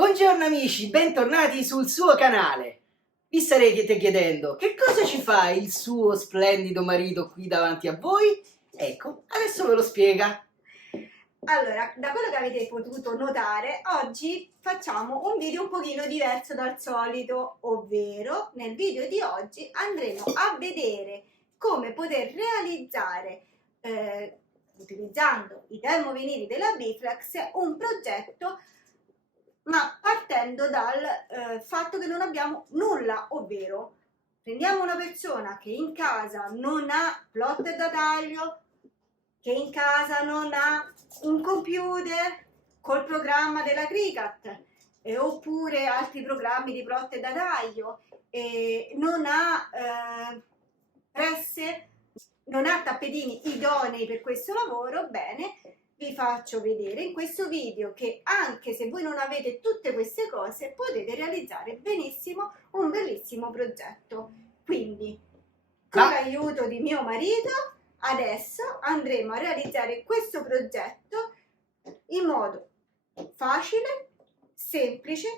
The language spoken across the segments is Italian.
Buongiorno amici, bentornati sul suo canale. Vi starete chiedendo che cosa ci fa il suo splendido marito qui davanti a voi? Ecco, adesso ve lo spiega. Allora, da quello che avete potuto notare, oggi facciamo un video un pochino diverso dal solito, ovvero nel video di oggi andremo a vedere come poter realizzare, utilizzando i termovinili della Biflex, un progetto ma partendo dal fatto che non abbiamo nulla, ovvero prendiamo una persona che in casa non ha plotter da taglio, che in casa non ha un computer col programma della Cricut oppure altri programmi di plotter da taglio, non ha presse, non ha tappetini idonei per questo lavoro. Bene, vi faccio vedere in questo video che anche se voi non avete tutte queste cose potete realizzare benissimo un bellissimo progetto. Quindi con l'aiuto di mio marito adesso andremo a realizzare questo progetto in modo facile, semplice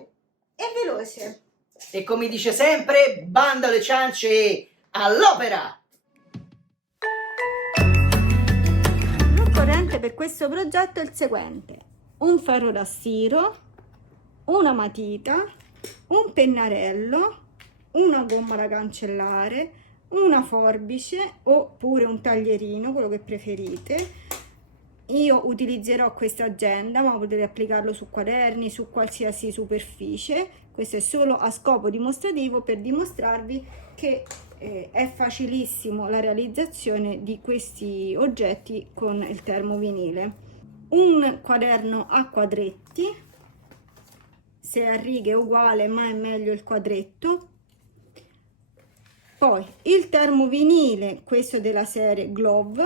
e veloce. E come dice sempre, bando alle ciance e all'opera! L'occorrente per questo progetto è il seguente: un ferro da stiro, una matita, un pennarello, una gomma da cancellare, una forbice oppure un taglierino, quello che preferite. Io utilizzerò questa agenda, ma potete applicarlo su quaderni, su qualsiasi superficie. Questo è solo a scopo dimostrativo, per dimostrarvi che è facilissimo la realizzazione di questi oggetti con il termovinile. Un quaderno a quadretti, se a righe è uguale ma è meglio il quadretto. Poi il termovinile, questo della serie Glove,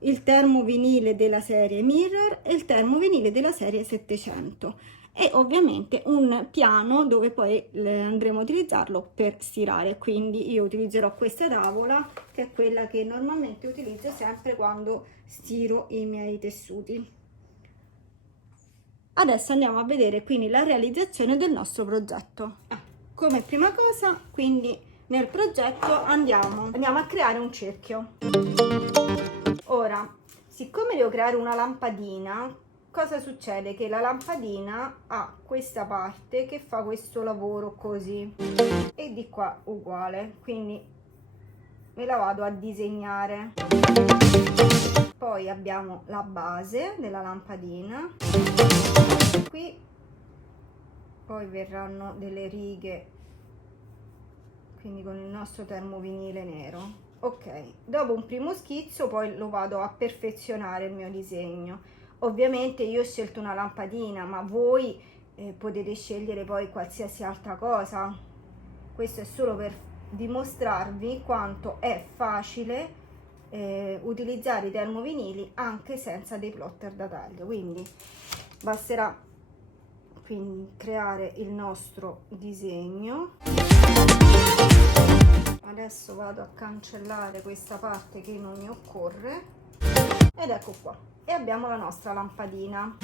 il termovinile della serie Mirror e il termovinile della serie 700, e ovviamente un piano dove poi andremo a utilizzarlo per stirare. Quindi io utilizzerò questa tavola, che è quella che normalmente utilizzo sempre quando stiro i miei tessuti. Adesso andiamo a vedere quindi la realizzazione del nostro progetto. Come prima cosa, quindi nel progetto andiamo a creare un cerchio. Ora, siccome devo creare una lampadina, cosa succede? Che la lampadina ha questa parte che fa questo lavoro così e di qua uguale, quindi me la vado a disegnare. Poi abbiamo la base della lampadina, qui poi verranno delle righe, quindi con il nostro termovinile nero. Ok, dopo un primo schizzo poi lo vado a perfezionare il mio disegno. Ovviamente io ho scelto una lampadina, ma voi potete scegliere poi qualsiasi altra cosa. Questo è solo per dimostrarvi quanto è facile utilizzare i termovinili anche senza dei plotter da taglio. Quindi basterà creare il nostro disegno. Adesso vado a cancellare questa parte che non mi occorre ed ecco qua, e abbiamo la nostra lampadina.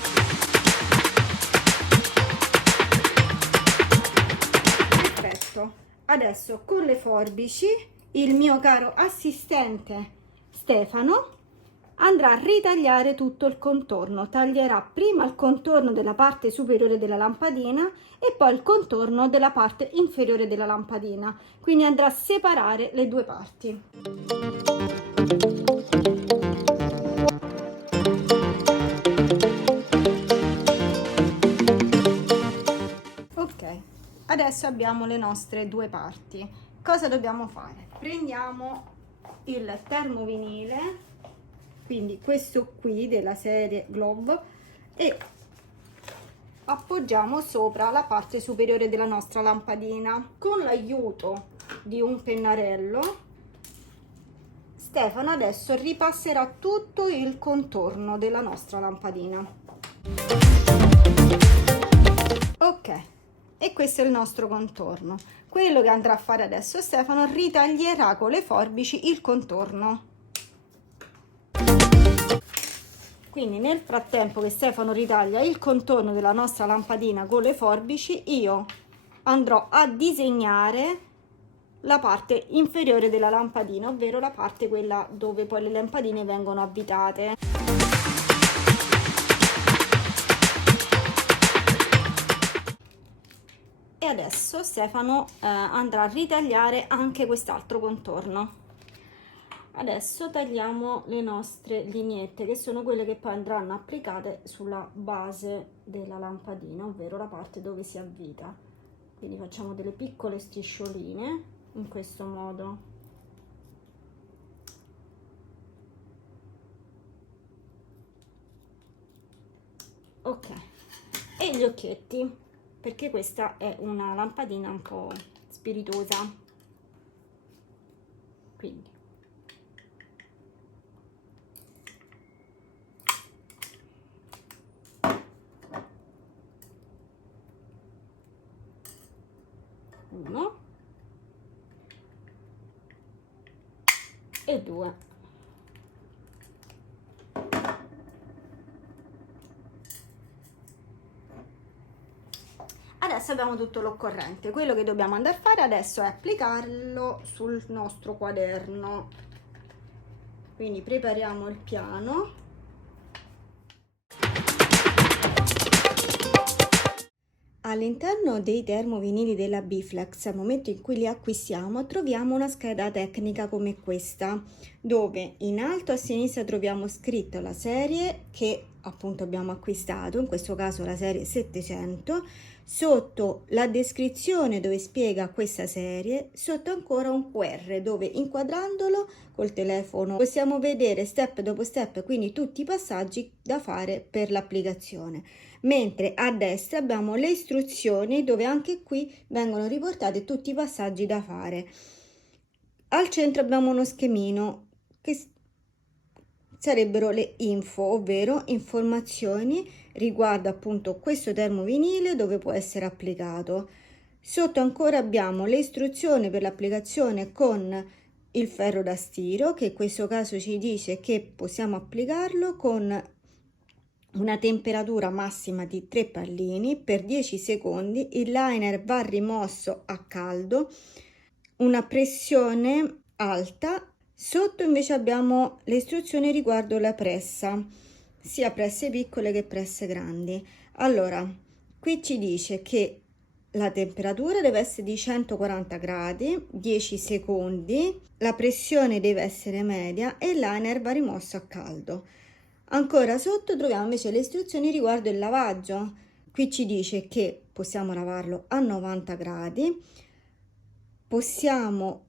Perfetto. Adesso con le forbici il mio caro assistente Stefano andrà a ritagliare tutto il contorno. Taglierà prima il contorno della parte superiore della lampadina e poi il contorno della parte inferiore della lampadina, quindi andrà a separare le due parti. Ok, adesso abbiamo le nostre due parti. Cosa dobbiamo fare? Prendiamo il termovinile, quindi questo qui della serie Glove, e appoggiamo sopra la parte superiore della nostra lampadina. Con l'aiuto di un pennarello Stefano adesso ripasserà tutto il contorno della nostra lampadina. Ok, e questo è il nostro contorno. Quello che andrà a fare adesso Stefano, ritaglierà con le forbici il contorno. Quindi nel frattempo che Stefano ritaglia il contorno della nostra lampadina con le forbici, io andrò a disegnare la parte inferiore della lampadina, ovvero la parte quella dove poi le lampadine vengono avvitate. E adesso Stefano andrà a ritagliare anche quest'altro contorno. Adesso tagliamo le nostre lineette, che sono quelle che poi andranno applicate sulla base della lampadina, ovvero la parte dove si avvita. Quindi facciamo delle piccole striscioline in questo modo. Ok, e gli occhietti, perché questa è una lampadina un po' spiritosa, quindi uno e due. Adesso abbiamo tutto l'occorrente. Quello che dobbiamo andare a fare adesso è applicarlo sul nostro quaderno. Quindi prepariamo il piano. All'interno dei termovinili della Biflex, al momento in cui li acquistiamo, troviamo una scheda tecnica come questa, dove in alto a sinistra troviamo scritto la serie che appunto abbiamo acquistato, in questo caso la serie 700, sotto la descrizione dove spiega questa serie, sotto ancora un QR dove inquadrandolo col telefono possiamo vedere step dopo step, quindi tutti i passaggi da fare per l'applicazione. Mentre a destra abbiamo le istruzioni dove anche qui vengono riportati tutti i passaggi da fare. Al centro abbiamo uno schemino che sarebbero le info, ovvero informazioni riguardo appunto questo termovinile dove può essere applicato. Sotto ancora abbiamo le istruzioni per l'applicazione con il ferro da stiro, che in questo caso ci dice che possiamo applicarlo con una temperatura massima di 3 pallini per 10 secondi. Il liner va rimosso a caldo, una pressione alta. Sotto invece abbiamo le istruzioni riguardo la pressa, sia presse piccole che presse grandi. Allora, qui ci dice che la temperatura deve essere di 140 gradi, 10 secondi, la pressione deve essere media e il liner va rimosso a caldo. Ancora sotto troviamo invece le istruzioni riguardo il lavaggio. Qui ci dice che possiamo lavarlo a 90 gradi, possiamo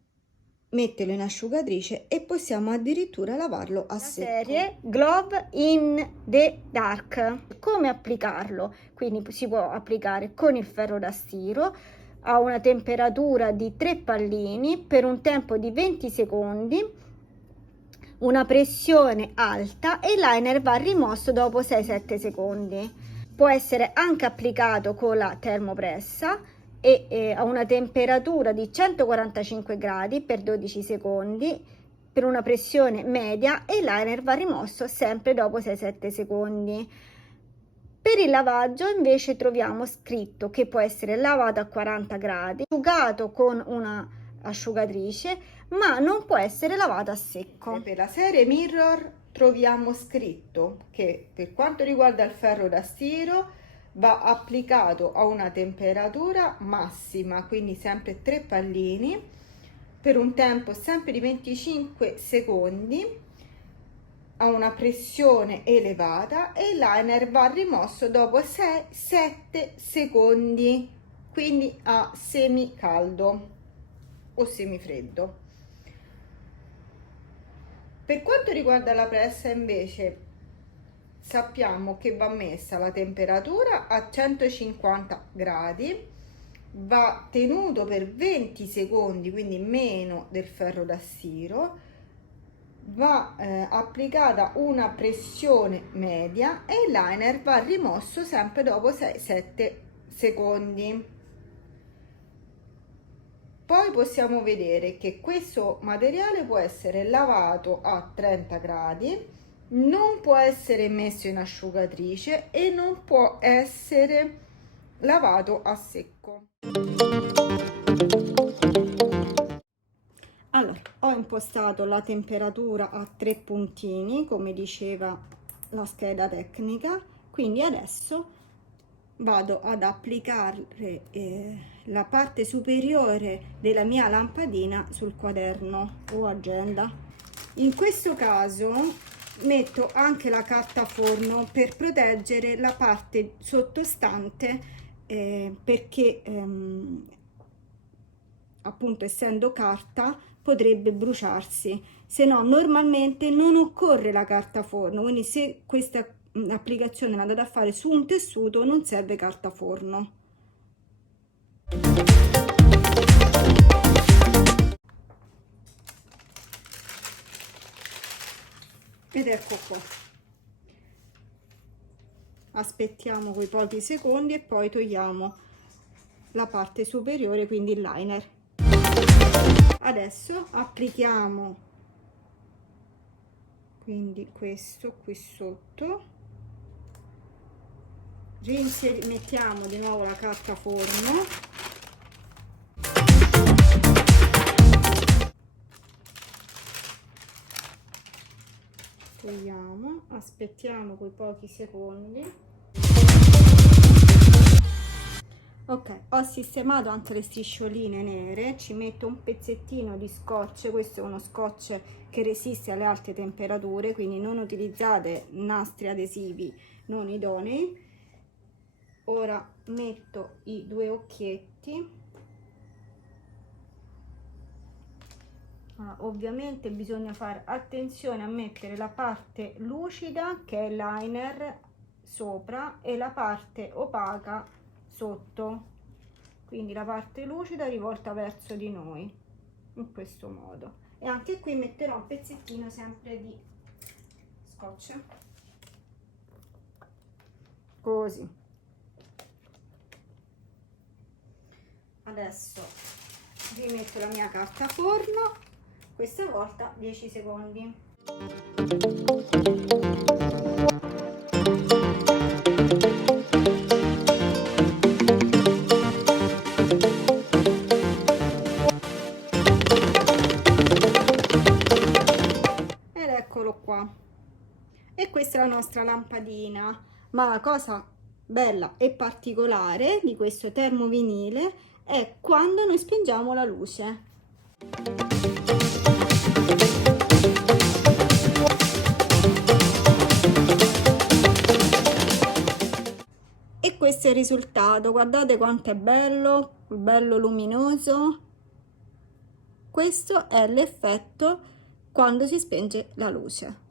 metterlo in asciugatrice e possiamo addirittura lavarlo a secco. Serie Glove in the Dark. Come applicarlo? Quindi si può applicare con il ferro da stiro a una temperatura di 3 pallini per un tempo di 20 secondi, una pressione alta, e il liner va rimosso dopo 6-7 secondi. Può essere anche applicato con la termopressa e a una temperatura di 145 gradi per 12 secondi per una pressione media, e il liner va rimosso sempre dopo 6-7 secondi. Per il lavaggio invece troviamo scritto che può essere lavato a 40 gradi, asciugato con una asciugatrice, ma non può essere lavato a secco. Per la serie Mirror troviamo scritto che per quanto riguarda il ferro da stiro va applicato a una temperatura massima, quindi sempre 3 pallini per un tempo sempre di 25 secondi a una pressione elevata, e il liner va rimosso dopo 6-7 secondi, quindi a semicaldo o semifreddo. Per quanto riguarda la pressa invece sappiamo che va messa la temperatura a 150 gradi, va tenuto per 20 secondi, quindi meno del ferro da stiro, va applicata una pressione media e il liner va rimosso sempre dopo 6-7 secondi. Poi possiamo vedere che questo materiale può essere lavato a 30 gradi non può essere messo in asciugatrice e non può essere lavato a secco. Allora, ho impostato la temperatura a 3 puntini, come diceva la scheda tecnica, quindi adesso vado ad applicare la parte superiore della mia lampadina sul quaderno o agenda. In questo caso metto anche la carta forno per proteggere la parte sottostante, perché appunto essendo carta potrebbe bruciarsi, se no normalmente non occorre la carta forno, quindi se questa applicazione l'andate a fare su un tessuto non serve carta forno. Ed ecco qua, aspettiamo quei pochi secondi e poi togliamo la parte superiore, quindi il liner. Adesso applichiamo quindi questo qui sotto, mettiamo di nuovo la carta forno, togliamo, aspettiamo quei pochi secondi. Ok, ho sistemato anche le striscioline nere, ci metto un pezzettino di scotch, questo è uno scotch che resiste alle alte temperature, quindi non utilizzate nastri adesivi non idonei. Ora metto i 2 occhietti. Ovviamente bisogna fare attenzione a mettere la parte lucida, che è il liner, sopra e la parte opaca sotto, quindi la parte lucida rivolta verso di noi, in questo modo. E anche qui metterò un pezzettino sempre di scotch, così. Adesso rimetto la mia carta forno, questa volta 10 secondi. Ed eccolo qua. E questa è la nostra lampadina. Ma la cosa bella e particolare di questo termovinile è quando noi spengiamo la luce. E questo è il risultato, guardate quanto è bello luminoso. Questo è l'effetto quando si spenge la luce.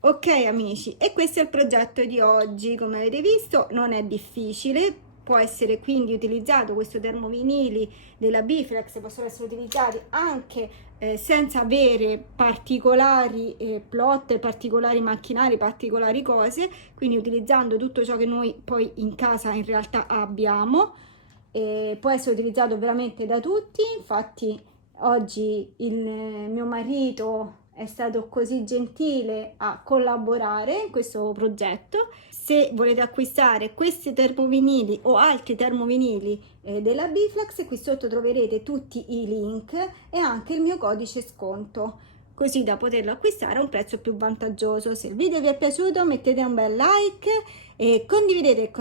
Ok amici, e questo è il progetto di oggi. Come avete visto non è difficile, può essere quindi utilizzato, questo termovinili della Biflex possono essere utilizzati anche senza avere particolari plot, particolari macchinari, particolari cose, quindi utilizzando tutto ciò che noi poi in casa in realtà abbiamo. Può essere utilizzato veramente da tutti. Infatti oggi il mio marito è stato così gentile a collaborare in questo progetto. Se volete acquistare questi termovinili o altri termovinili della Biflex, qui sotto troverete tutti i link e anche il mio codice sconto, così da poterlo acquistare a un prezzo più vantaggioso. Se il video vi è piaciuto mettete un bel like e condividete,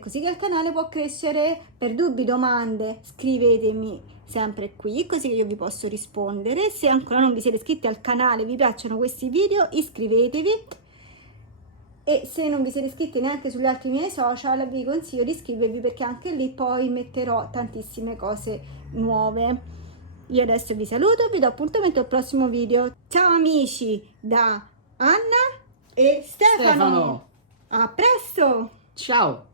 così che il canale può crescere. Per dubbi, domande, scrivetemi sempre qui, così che io vi posso rispondere. Se ancora non vi siete iscritti al canale, vi piacciono questi video, iscrivetevi. E se non vi siete iscritti neanche sugli altri miei social, vi consiglio di iscrivervi, perché anche lì poi metterò tantissime cose nuove. Io adesso vi saluto, vi do appuntamento al prossimo video. Ciao amici da Anna e Stefano. A presto! Ciao!